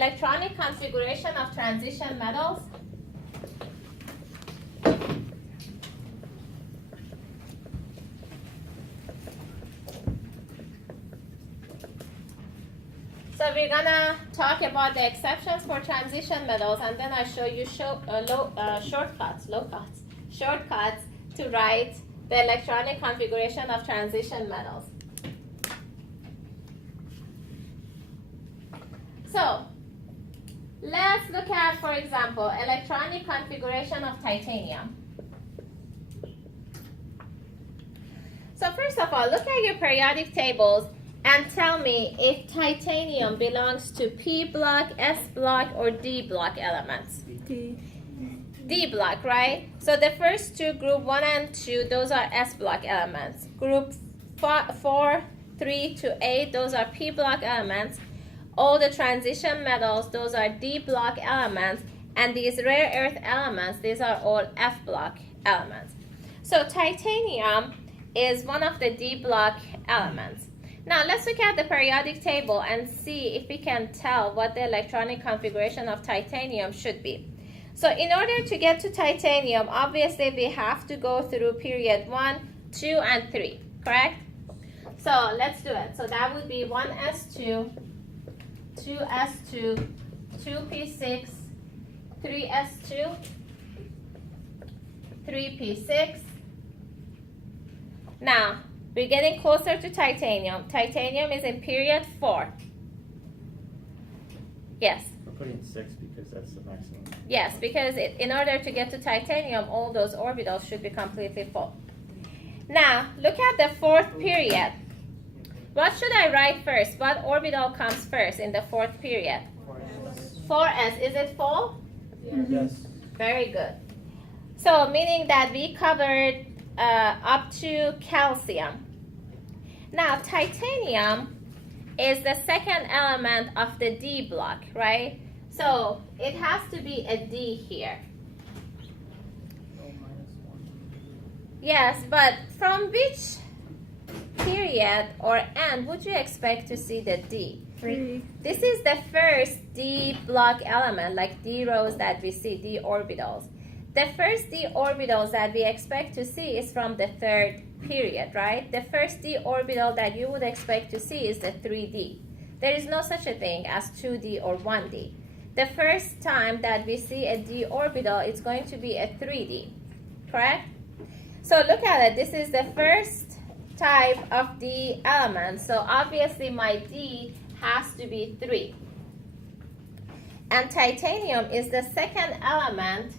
electronic configuration of transition metals. So we're gonna talk about the exceptions for transition metals, and then I show you shortcuts to write the electronic configuration of transition metals. So let's look at, for example, electronic configuration of titanium. So first of all, look at your periodic tables and tell me if titanium belongs to P block, S block, or D block elements. D block, right? So the first two, group 1 and 2, those are S block elements. Group 4, 3 to 8, those are P block elements. All the transition metals, those are D block elements. And these rare earth elements, these are all F block elements. So titanium is one of the D block elements. Now let's look at the periodic table and see if we can tell what the electronic configuration of titanium should be. So in order to get to titanium, obviously we have to go through period 1, 2, and 3, correct? So let's do it. So that would be 1s2, 2s2, 2p6, 3s2, 3p6. Now, we're getting closer to titanium. Titanium is in period 4. Yes? We're putting 6 because that's the maximum. Yes, because in order to get to titanium, all those orbitals should be completely full. Now, look at the 4th period. What should I write first? What orbital comes first in the 4th period? 4s. Is it full? Yes. Very good. So, meaning that we covered up to calcium. Now, titanium is the second element of the D block, right? So, it has to be a D here. Yes, but from which period or end would you expect to see the D? 3. This is the first D block element, like D rows that we see, D orbitals. The first D orbitals that we expect to see is from the 3rd period, right? The first D orbital that you would expect to see is the 3D. There is no such a thing as 2D or 1D. The first time that we see a D orbital, it's going to be a 3D, correct? So look at it. This is the first type of D element. So obviously my D has to be 3. And titanium is the second element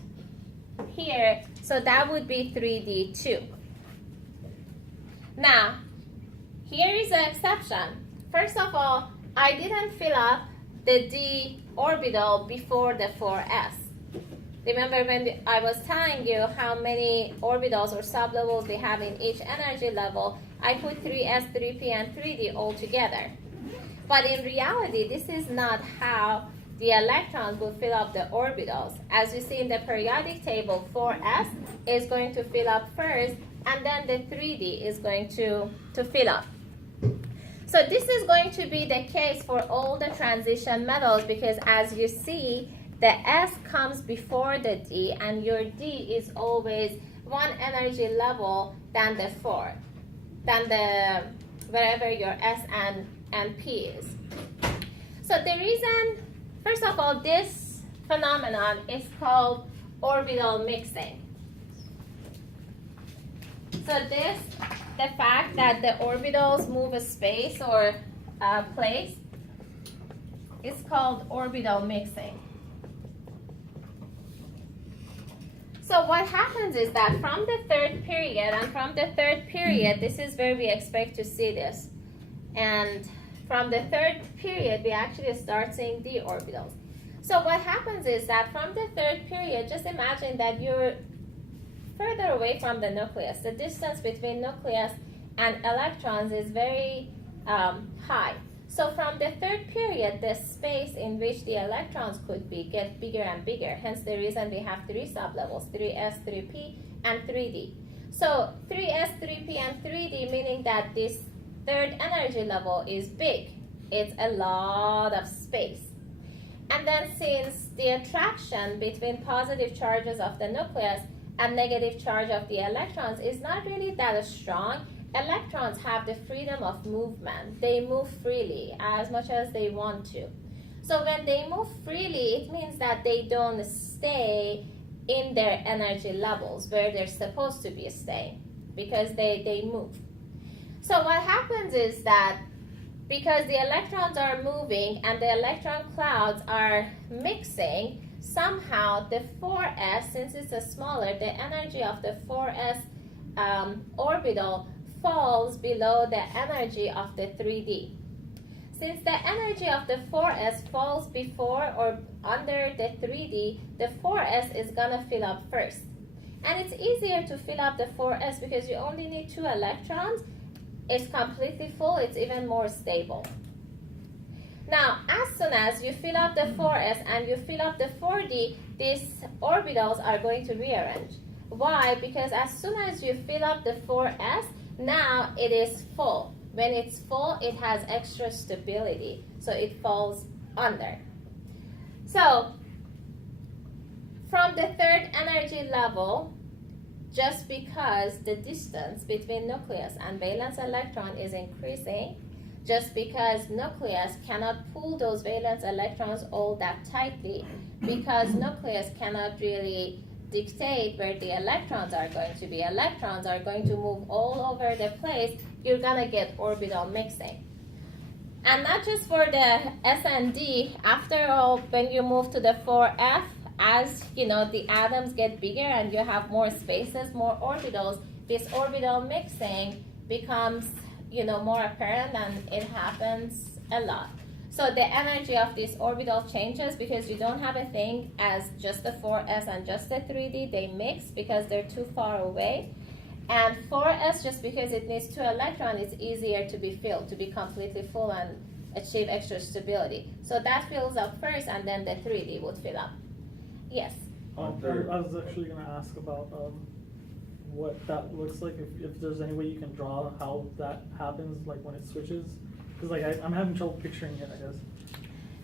here, so that would be 3D2. Now, here is the exception. First of all, I didn't fill up the D orbital before the 4s. Remember when I was telling you how many orbitals or sublevels we have in each energy level, I put 3s, 3p, and 3d all together. But in reality, this is not how the electrons will fill up the orbitals. As you see in the periodic table, 4s is going to fill up first, and then the 3d is going to fill up. So this is going to be the case for all the transition metals, because as you see, the S comes before the D, and your D is always one energy level than the 4, than the wherever your S and P is. So the reason, first of all, this phenomenon is called orbital mixing. So this, the fact that the orbitals move a space or a place, is called orbital mixing. So what happens is that from the 3rd period, and from the 3rd period, this is where we expect to see this. And from the 3rd period, we actually start seeing d orbitals. So what happens is that from the 3rd period, just imagine that you're further away from the nucleus. The distance between nucleus and electrons is very high. So from the 3rd period, the space in which the electrons could be gets bigger and bigger. Hence the reason we have 3 sublevels, 3s, 3p, and 3d. So 3s, 3p, and 3d, meaning that this 3rd energy level is big. It's a lot of space. And then since the attraction between positive charges of the nucleus and negative charge of the electrons is not really that strong, electrons have the freedom of movement. They move freely as much as they want to. So when they move freely, it means that they don't stay in their energy levels where they're supposed to be staying because they move. So what happens is that because the electrons are moving and the electron clouds are mixing, somehow the 4s, since it's smaller, the energy of the 4s orbital falls below the energy of the 3D. Since the energy of the 4s falls before or under the 3D, the 4s is gonna fill up first. And it's easier to fill up the 4s because you only need 2 electrons. It's completely full, it's even more stable. Now, as soon as you fill up the 4s and you fill up the 4D, these orbitals are going to rearrange. Why? Because as soon as you fill up the 4s, now it is full. When it's full, it has extra stability, so it falls under. So, from the third energy level, just because the distance between nucleus and valence electron is increasing, just because nucleus cannot pull those valence electrons all that tightly, because nucleus cannot really dictate where the electrons are going to be. Electrons are going to move all over the place. You're gonna get orbital mixing. And not just for the S and D, after all, when you move to the 4F, as you know, the atoms get bigger and you have more spaces, more orbitals, this orbital mixing becomes, you know, more apparent, and it happens a lot. So the energy of this orbital changes because you don't have a thing as just the 4s and just the 3d. They mix because they're too far away. And 4s, just because it needs 2 electrons, it's easier to be filled, to be completely full and achieve extra stability. So that fills up first, and then the 3d would fill up. Yes? I was actually going to ask about what that looks like, if there's any way you can draw how that happens, like when it switches. Because like I'm having trouble picturing it, I guess.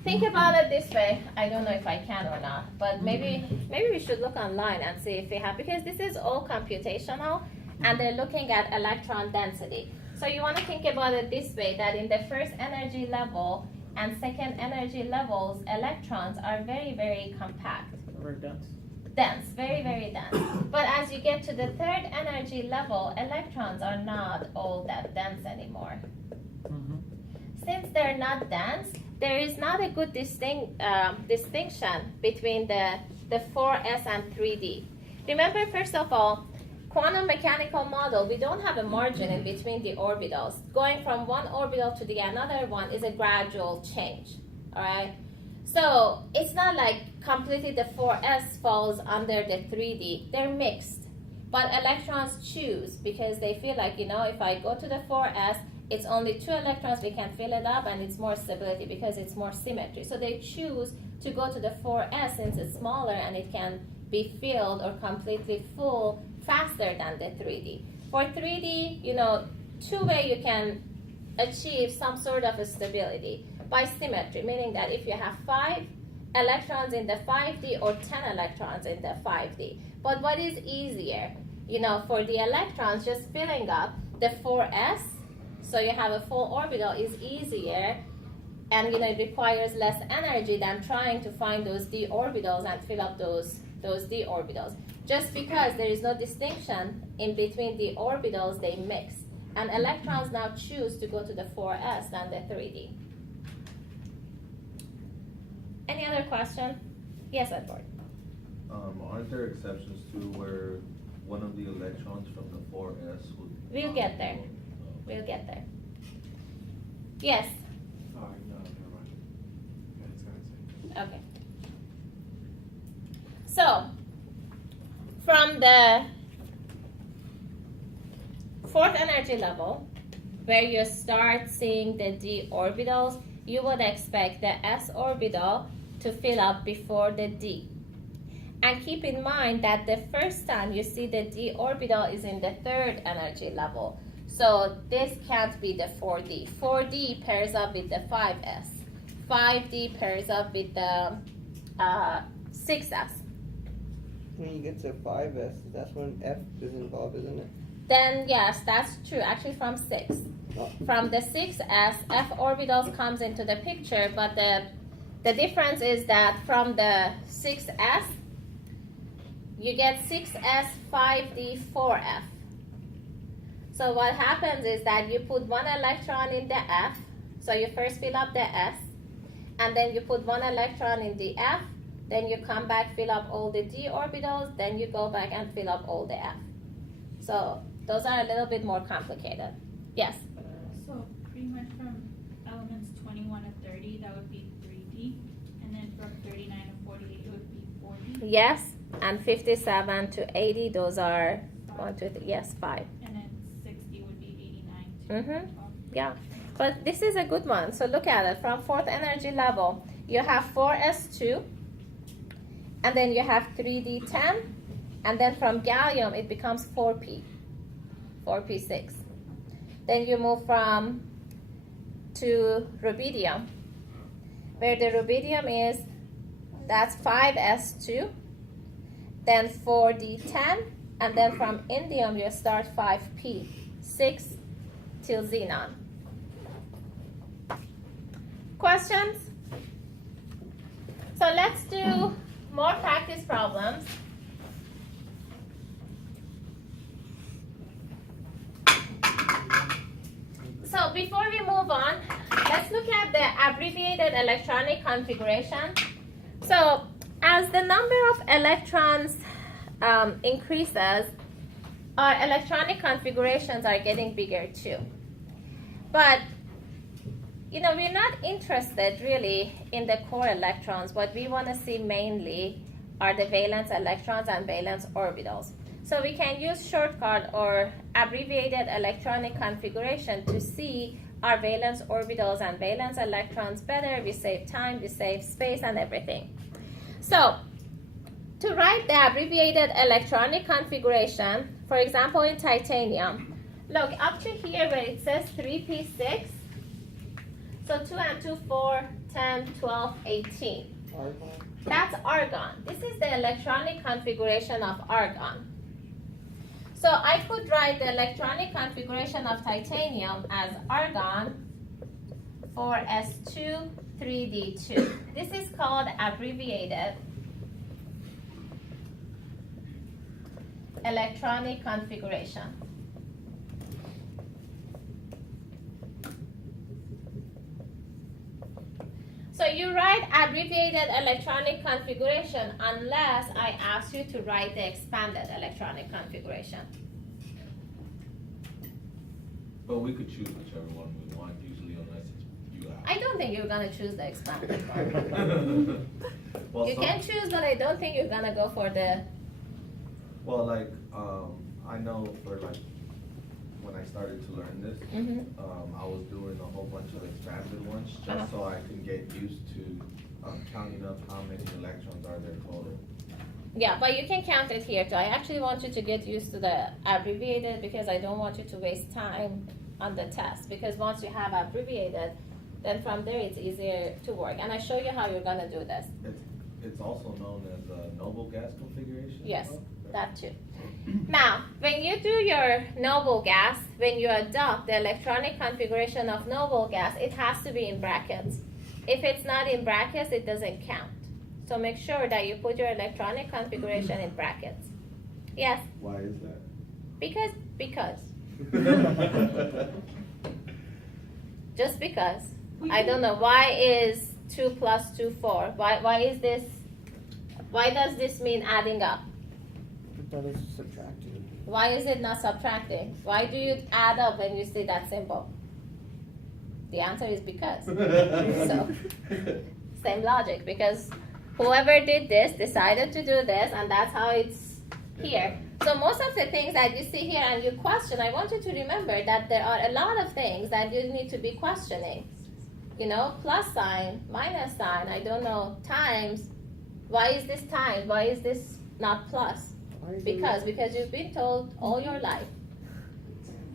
Think about it this way. I don't know if I can or not, but maybe we should look online and see if we have, because this is all computational, and they're looking at electron density. So you want to think about it this way, that in the first energy level and second energy levels, electrons are very, very compact. Very dense. Dense, very, very dense. But as you get to the third energy level, electrons are not all that dense anymore. Since they're not dense, there is not a good distinction between the 4s and 3d. Remember, first of all, quantum mechanical model, we don't have a margin in between the orbitals. Going from one orbital to the another one is a gradual change, all right? So it's not like completely the 4s falls under the 3d. They're mixed. But electrons choose because they feel like, you know, if I go to the 4s, it's only 2 electrons, we can fill it up, and it's more stability because it's more symmetry. So they choose to go to the 4s since it's smaller and it can be filled or completely full faster than the 3D. For 3D, you know, 2 ways you can achieve some sort of a stability by symmetry, meaning that if you have 5 electrons in the 5D or 10 electrons in the 5D. But what is easier? You know, for the electrons, just filling up the 4s, so you have a full orbital, is easier, and you know, it requires less energy than trying to find those d orbitals and fill up those d orbitals. Just because there is no distinction in between the orbitals, they mix. And electrons now choose to go to the 4s than the 3d. Any other question? Yes, Edward. Aren't there exceptions to where one of the electrons from the 4s would... We'll get there. We'll get there. Yes? Oh, no, never mind. Yeah, it's gonna say. Okay. So, from the 4th energy level, where you start seeing the d orbitals, you would expect the s orbital to fill up before the d. And keep in mind that the first time you see the d orbital is in the 3rd energy level. So this can't be the 4D. 4D pairs up with the 5s. 5d pairs up with the 6s. When you get to 5s, that's when F is involved, isn't it? Then yes, that's true. Actually, from 6. Oh. From the 6s, F orbitals comes into the picture, but the difference is that from the 6s, you get 6s, 5d, 4f. So what happens is that you put one electron in the F, so you first fill up the S, and then you put one electron in the F, then you come back, fill up all the d orbitals, then you go back and fill up all the F. So those are a little bit more complicated. Yes? So pretty much from elements 21 to 30, that would be 3D, and then from 39 to 48, it would be 4D. Yes, and 57 to 80, those are 1, 2, 3, yes, 5. And then 60 would be 89 to Mm-hmm. Yeah, but this is a good one. So look at it. From 4th energy level, you have 4s2, and then you have 3d10, and then from gallium it becomes 4p6. Then you move from to rubidium, where the rubidium is, that's 5s2, then 4d10, and then from indium you start 5p6 till xenon. Questions? So let's do more practice problems. So before we move on, let's look at the abbreviated electronic configuration. So as the number of electrons increases, our electronic configurations are getting bigger too. But you know, we're not interested really in the core electrons. What we want to see mainly are the valence electrons and valence orbitals. So we can use shortcut or abbreviated electronic configuration to see our valence orbitals and valence electrons better. We save time, we save space and everything. So to write the abbreviated electronic configuration, for example in titanium, look up to here where it says 3p6. So 2 and 2, 4, 10, 12, 18. Argon? That's argon. This is the electronic configuration of argon. So I could write the electronic configuration of titanium as argon 4s2 3d2. This is called abbreviated electronic configuration. So you write abbreviated electronic configuration unless I ask you to write the expanded electronic configuration. But we could choose whichever one we want, usually, unless it's you I don't think you're gonna choose the expanded one. Well, You can choose, but I don't think you're gonna go for the. Well, like, I know for like, when I started to learn this, I was doing a whole bunch of expanded ones just so I can get used to counting up how many electrons are there total. Yeah, but you can count it here too. I actually want you to get used to the abbreviated because I don't want you to waste time on the test. Because once you have abbreviated, then from there it's easier to work. And I show you how you're gonna do this. It's also known as a noble gas configuration? Yes, Oh, okay. that too. Now, when you do your noble gas, when you adopt the electronic configuration of noble gas, it has to be in brackets. If it's not in brackets, it doesn't count. So make sure that you put your electronic configuration in brackets. Yes, Why is that? because. Just because. I don't know, why is 2 plus 2 4? Why is this, why does this mean adding up? That is subtracting. Why is it not subtracting? Why do you add up when you see that symbol? The answer is because. So, same logic, because whoever did this decided to do this, and that's how it's here. So most of the things that you see here and you question, I want you to remember that there are a lot of things that you need to be questioning. You know, plus sign, minus sign, I don't know, times. Why is this times? Why is this not plus? Because you've been told all your life.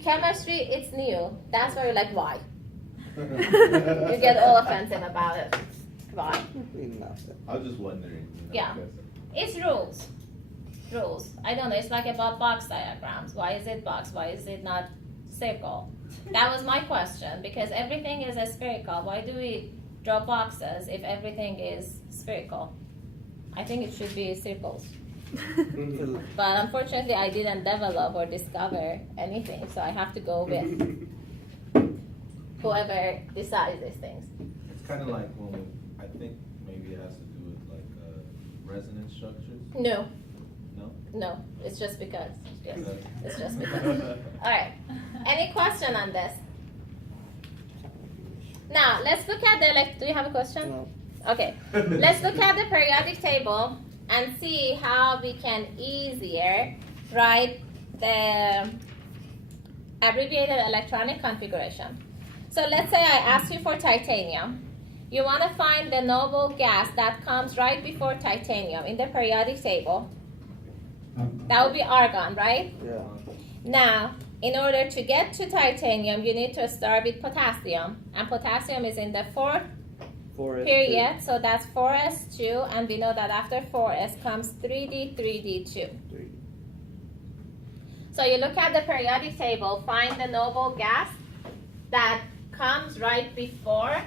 Chemistry, it's new. That's why you're like, why? You get all offensive about it. Why? Nothing. I was just wondering. Yeah. It's rules. Rules. I don't know. It's like about box diagrams. Why is it box? Why is it not circle? That was my question, because everything is a spherical. Why do we draw boxes if everything is spherical? I think it should be circles. But unfortunately, I didn't develop or discover anything, so I have to go with whoever decides these things. It's kind of like when we, I think maybe it has to do with like resonance structures. No, No? no, it's just because. Yes, Okay. it's just because. All right. Any question on this? Now let's look at the. Do you have a question? No. Okay. Let's look at the periodic table and see how we can easier write the abbreviated electronic configuration. So let's say I ask you for titanium. You want to find the noble gas that comes right before titanium in the periodic table. That would be argon, right? Yeah. Now, in order to get to titanium, you need to start with potassium. And potassium is in the fourth 4s. period, so that's 4s2, and we know that after 4s comes 3d, 3d2. 3. So you look at the periodic table, find the noble gas that comes right before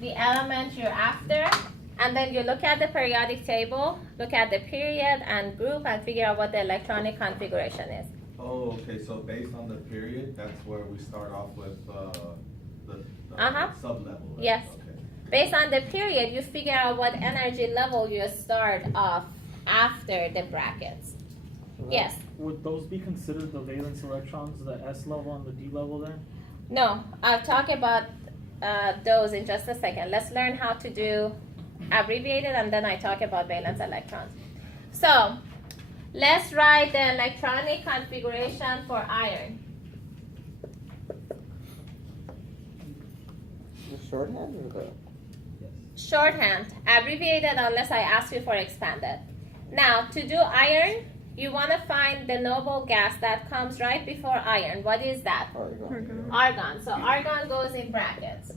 the element you're after, and then you look at the periodic table, look at the period and group, and figure out what the electronic configuration is. Oh, okay, so based on the period, that's where we start off with the sub-level, right? Yes. Okay. Based on the period, you figure out what energy level you start off after the brackets. Yes. Would those be considered the valence electrons, the S level and the D level there? No, I'll talk about those in just a second. Let's learn how to do abbreviated, and then I talk about valence electrons. So, let's write the electronic configuration for iron. The shorthand or the? Shorthand, abbreviated unless I ask you for expanded. Now, to do iron, you want to find the noble gas that comes right before iron. What is that? Argon. Argon. So argon goes in brackets.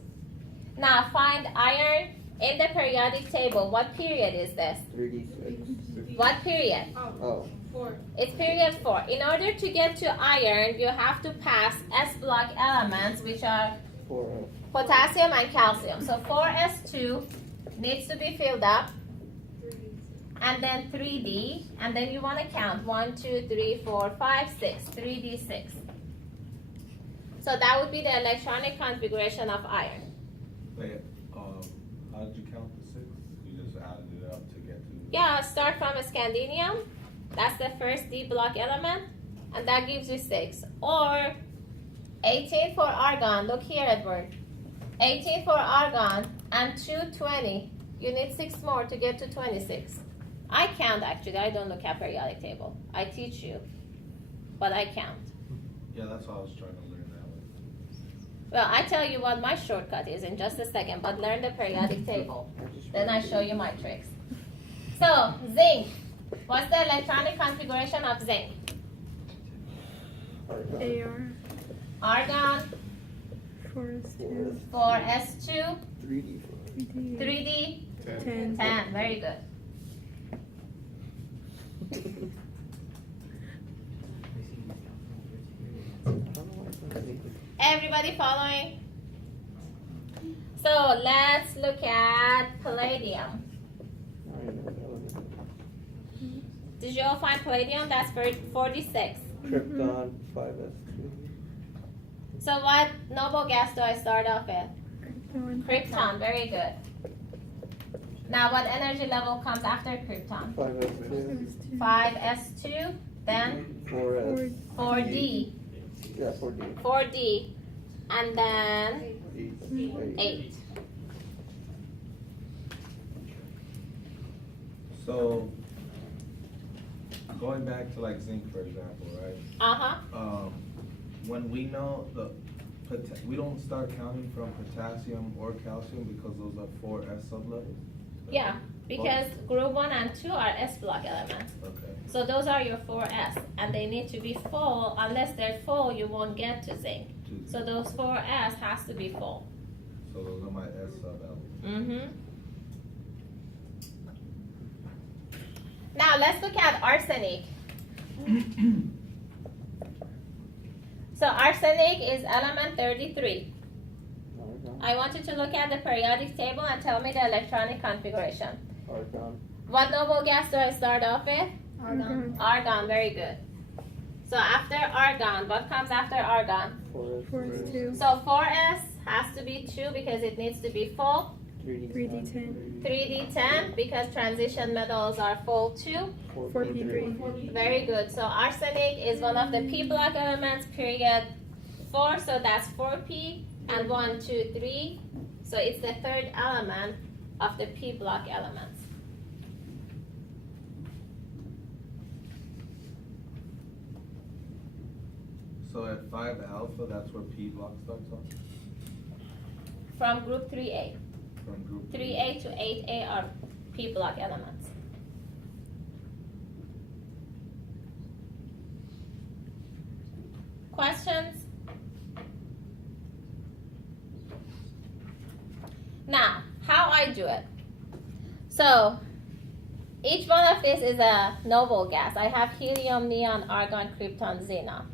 Now find iron in the periodic table. What period is this? 3d6. What period? Oh. 4. It's period 4. In order to get to iron, you have to pass S block elements, which are 4s. potassium and calcium. So 4s2 needs to be filled up, and then 3d, and then you want to count 1, 2, 3, 4, 5, 6, 3d6. So that would be the electronic configuration of iron. Wait, how did you count the 6? You just added it up to get to... Yeah, start from a scandium. That's the first D block element, and that gives you 6. Or 18 for argon. Look here, Edward. 18 for argon and 220. You need 6 more to get to 26. I count actually. I don't look at periodic table. I teach you, but I count. Yeah, that's what I was trying to learn that way. Well, I tell you what my shortcut is in just a second, but learn the periodic table. Then I show you my tricks. So, zinc. What's the electronic configuration of zinc? Argon. Argon, 4s. 4s2, 3d. 3d, 10. 10. Very good. Everybody following? So let's look at palladium. Did you all find palladium? That's for 46. Krypton. 5s. So what noble gas do I start off with? Krypton. Very good. Now what energy level comes after krypton? 5s. 5s2, then 4s. 4d. Yeah, 4d. 4d, and then 8. 8. So, going back to like zinc, for example, right? Uh-huh. When we know we don't start counting from potassium or calcium because those are 4s sublevels? Yeah, because group 1 and 2 are S block elements. Okay. So those are your 4s, and they need to be full. Unless they're full, you won't get to zinc. 2D. So those 4s has to be full. So those are my S sub L. Mm-hmm. Now let's look at arsenic. So arsenic is element 33. I want you to look at the periodic table and tell me the electronic configuration. Argon. What noble gas do I start off with? Argon. Argon, very good. So after argon, what comes after argon? 4s 2. So 4s has to be 2 because it needs to be full. 3d10. 3d10 because transition metals are full too. 4p3. Very good. So arsenic is one of the p block elements, period 4. So that's 4p and 1, 2, 3. So it's the third element of the p block elements. So at 5 alpha, that's where P block starts off? From group 3a. From group 3a to 8a are p block elements. Questions? Now, how I do it. So, each one of these is a noble gas. I have helium, neon, argon, krypton, xenon.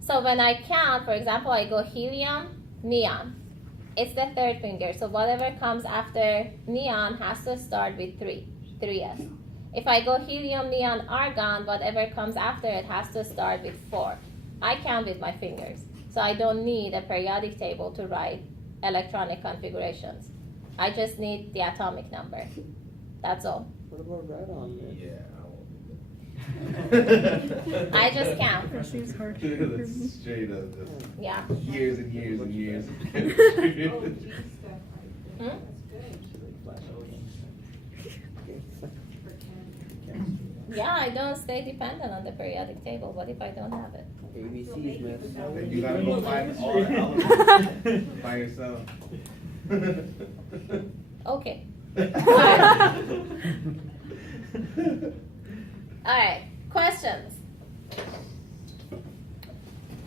So when I count, for example, I go helium, neon. It's the third finger. So whatever comes after neon has to start with 3s. If I go helium, neon, argon, whatever comes after it has to start with 4. I count with my fingers. So I don't need a periodic table to write electronic configurations. I just need the atomic number. That's all. What about radon then? Yeah, I won't. I just count. That seems hard. That's straight up, just Yeah. years and years and years. Hmm? Yeah, I don't stay dependent on the periodic table. What if I don't have it? ABC's miss. Then you gotta go find all the elements by yourself. Okay. Alright, questions.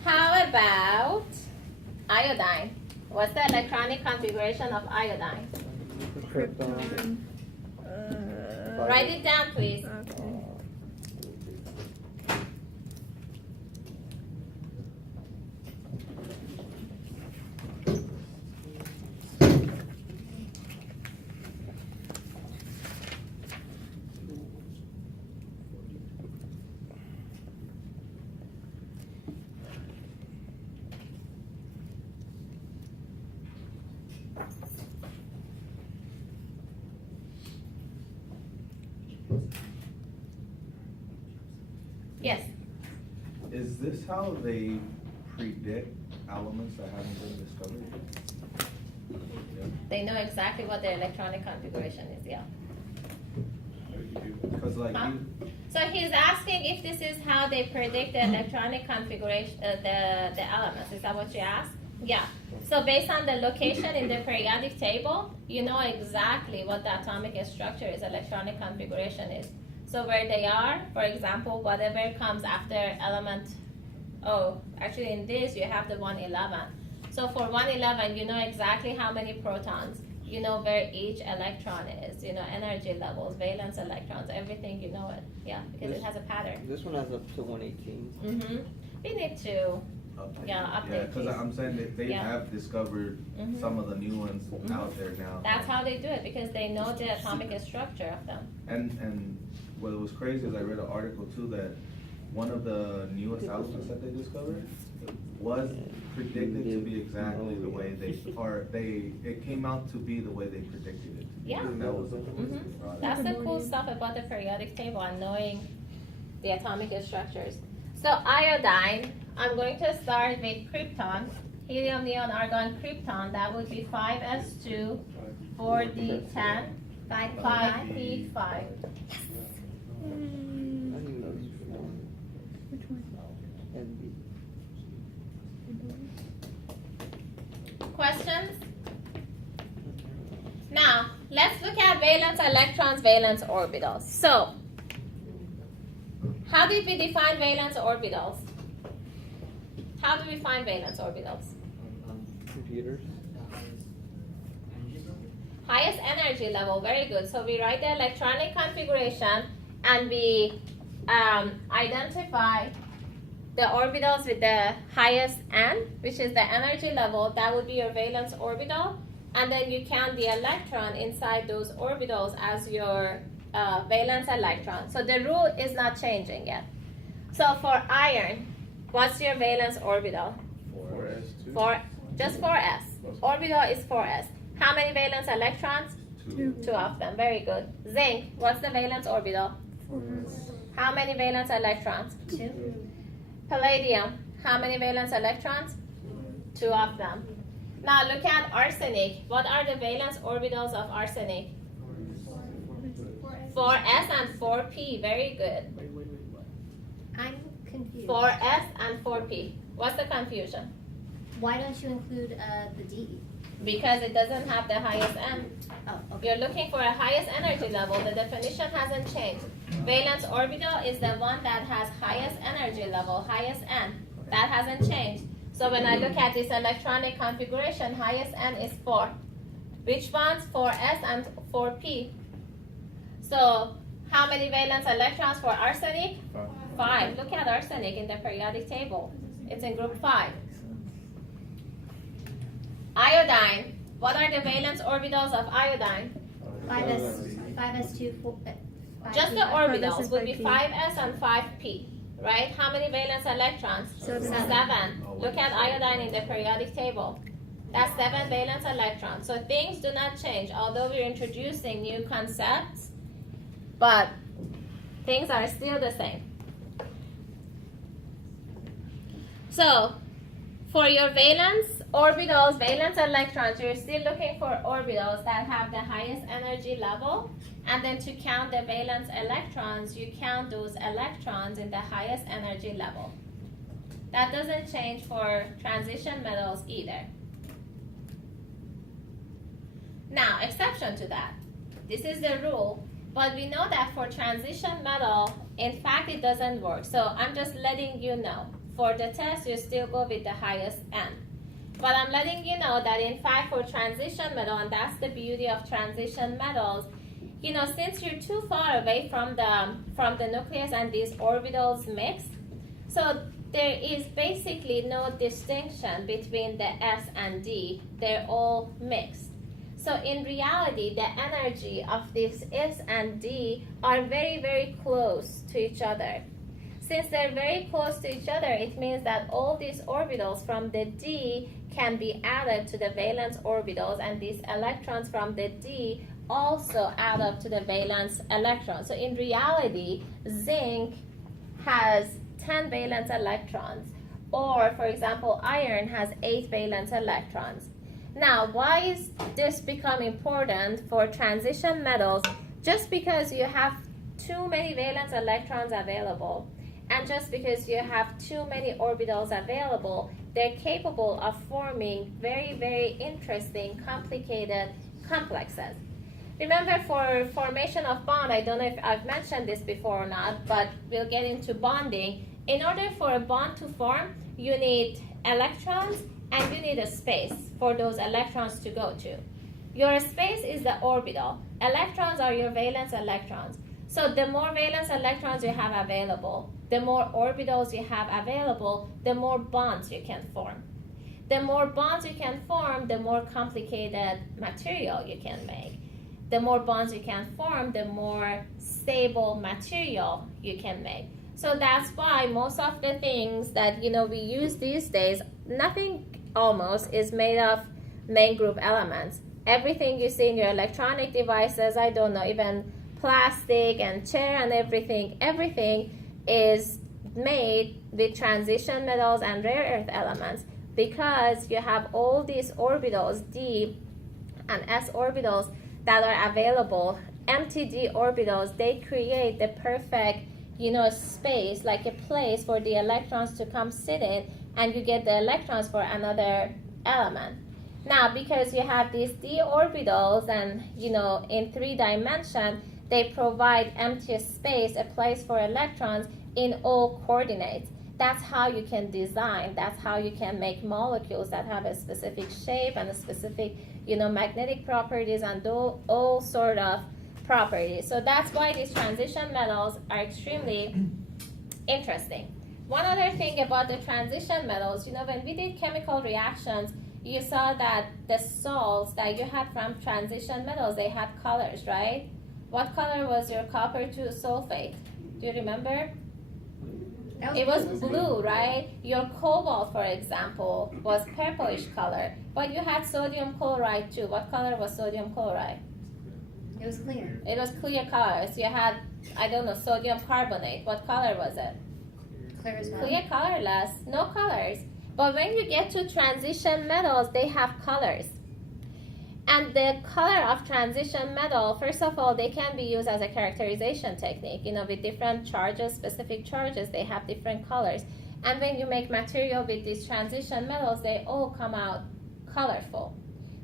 How about iodine? What's the electronic configuration of iodine? Krypton. Write it down, please. Okay. Yes. Is this how they predict elements that haven't been discovered yet? Yeah. They know exactly what their electronic configuration is, yeah. Because like Huh? you, So he's asking if this is how they predict the electronic configuration, the elements. Is that what you asked? Yeah. So based on the location in the periodic table, you know exactly what the atomic structure is, electronic configuration is. So where they are, for example, whatever comes after element, actually in this you have the 111. So for 111, you know exactly how many protons, you know where each electron is, you know energy levels, valence electrons, everything, you know it. Yeah, because it has a pattern. This one has up to 118. Mm-hmm. We need to, update Yeah, it. update because these. I'm saying that they Yeah. have discovered Mhm. some of the new ones out there now. that's how they do it, because they know the atomic structure of them. And what was crazy is I read an article too that one of the newest elements that they discovered was predicted to be exactly the way it came out to be the way they predicted it. Yeah. That was That's the cool stuff about the periodic table and knowing the atomic structures. So iodine, I'm going to start with krypton. Helium, neon, argon, krypton. That would be 5s2, 4d10, 5p5. I didn't even know these were on Which one? NB. Questions? Now, let's look at valence electrons, valence orbitals. So, how did we define valence orbitals? How do we find valence orbitals? Computers. Highest energy level, very good. So we write the electronic configuration and we identify the orbitals with the highest N, which is the energy level. That would be your valence orbital. And then you count the electron inside those orbitals as your valence electron. So the rule is not changing yet. So for iron, what's your valence orbital? 4s2. Just 4s. Orbital is 4s. How many valence electrons? 2. 2 of them. Very good. Zinc, what's the valence orbital? 4s. How many valence electrons? 2. Palladium, how many valence electrons? 2 of them. Now look at arsenic. What are the valence orbitals of arsenic? 4s and 4p. Very good. Wait. I'm confused. 4s and 4p. What's the confusion? Why don't you include the D? Because it doesn't have the highest N. Oh, okay. You're looking for a highest energy level. The definition hasn't changed. Valence orbital is the one that has highest energy level, highest N. That hasn't changed. So when I look at this electronic configuration, highest N is 4. Which ones? 4s and 4p. So how many valence electrons for arsenic? 5. Look at arsenic in the periodic table. It's in group 5. Iodine. What are the valence orbitals of iodine? 5s2, 4. Just the that's orbitals in would be 5p. 5s and 5p, right? How many valence electrons? 7. 7. Look at iodine in the periodic table. That's 7 valence electrons. So things do not change, although we're introducing new concepts, but things are still the same. So for your valence orbitals, valence electrons, you're still looking for orbitals that have the highest energy level. And then to count the valence electrons, you count those electrons in the highest energy level. That doesn't change for transition metals either. Now, exception to that. This is the rule, but we know that for transition metal, in fact, it doesn't work. So I'm just letting you know. For the test, you still go with the highest N. But I'm letting you know that in fact for transition metal, and that's the beauty of transition metals, you know, since you're too far away from the nucleus and these orbitals mix, so there is basically no distinction between the S and D. They're all mixed. So in reality, the energy of this S and D are very, very close to each other. Since they're very close to each other, it means that all these orbitals from the D can be added to the valence orbitals, and these electrons from the D also add up to the valence electrons. So in reality, zinc has 10 valence electrons, or for example, iron has 8 valence electrons. Now, why is this become important for transition metals? Just because you have too many valence electrons available, and just because you have too many orbitals available, they're capable of forming very, very interesting, complicated complexes. Remember, for formation of bond, I don't know if I've mentioned this before or not, but we'll get into bonding. In order for a bond to form, you need electrons and you need a space for those electrons to go to. Your space is the orbital. Electrons are your valence electrons. So the more valence electrons you have available, the more orbitals you have available, the more bonds you can form. The more bonds you can form, the more complicated material you can make. The more bonds you can form, the more stable material you can make. So that's why most of the things that we use these days, nothing almost is made of main group elements. Everything you see in your electronic devices, I don't know, even plastic and chair and everything is made with transition metals and rare earth elements, because you have all these orbitals, D and S orbitals, that are available. Empty D orbitals, they create the perfect space, like a place for the electrons to come sit in, and you get the electrons for another element. Now, because you have these D orbitals and in 3 dimensions, they provide empty space, a place for electrons in all coordinates. that's how you can design, that's how you can make molecules that have a specific shape and a specific, magnetic properties and all sort of properties. So that's why these transition metals are extremely interesting. One other thing about the transition metals, when we did chemical reactions, you saw that the salts that you had from transition metals, they had colors, right? What color was your copper 2 sulfate? Do you remember? It was blue, right? Your cobalt, for example, was purplish color. But you had sodium chloride too. What color was sodium chloride? It was clear. It was clear colors. You had, sodium carbonate. What color was it? Clear as well. Clear, colorless, no colors. But when you get to transition metals, they have colors. And the color of transition metal, first of all, they can be used as a characterization technique. With different charges, specific charges, they have different colors. And when you make material with these transition metals, they all come out colorful.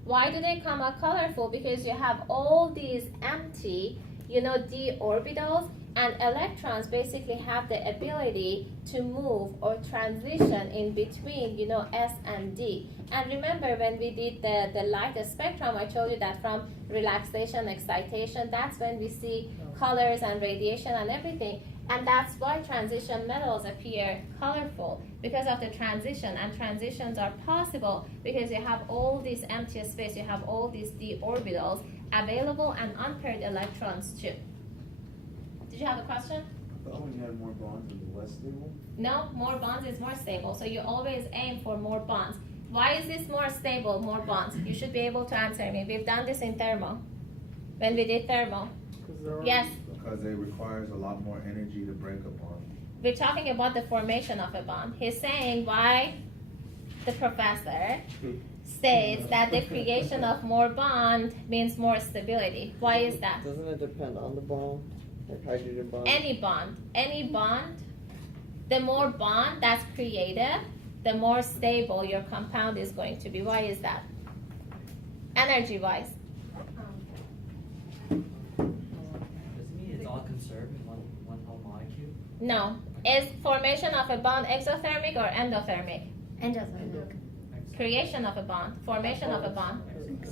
Why do they come out colorful? Because you have all these empty, d orbitals, and electrons basically have the ability to move or transition in between, S and D. And remember when we did the light spectrum, I told you that from relaxation, excitation, that's when we see colors and radiation and everything. And that's why transition metals appear colorful, because of the transition. And transitions are possible because you have all this empty space, you have all these d orbitals available and unpaired electrons too. Did you have a question? I thought when you had more bonds, it was less stable. No, more bonds is more stable. So you always aim for more bonds. Why is this more stable, more bonds? You should be able to answer me. We've done this in thermal. When we did thermal. Yes. Because it requires a lot more energy to break a bond. We're talking about the formation of a bond. He's saying why the professor states that the creation of more bond means more stability. Why is that? Doesn't it depend on the bond? Like hydrogen bond? Any bond, the more bond that's created, the more stable your compound is going to be. Why is that? Energy-wise. Doesn't mean it's all conserved in one whole molecule? No. Is formation of a bond exothermic or endothermic? Endothermic. Creation of a bond, formation of a bond.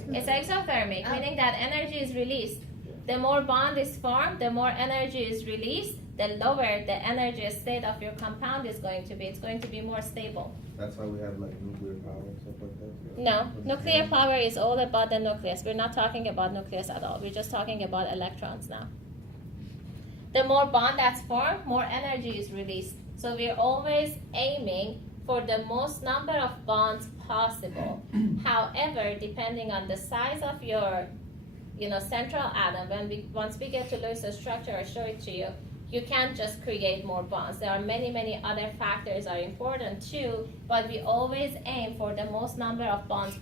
It's exothermic, meaning that energy is released. The more bond is formed, the more energy is released, the lower the energy state of your compound is going to be. It's going to be more stable. That's why we have like nuclear power and stuff like that. No, nuclear power is all about the nucleus. We're not talking about nucleus at all. We're just talking about electrons now. The more bond that's formed, more energy is released. So we're always aiming for the most number of bonds possible. However, depending on the size of your central atom, once we get to Lewis's structure, I'll show it to you, you can't just create more bonds. There are many other factors are important too, but we always aim for the most number of bonds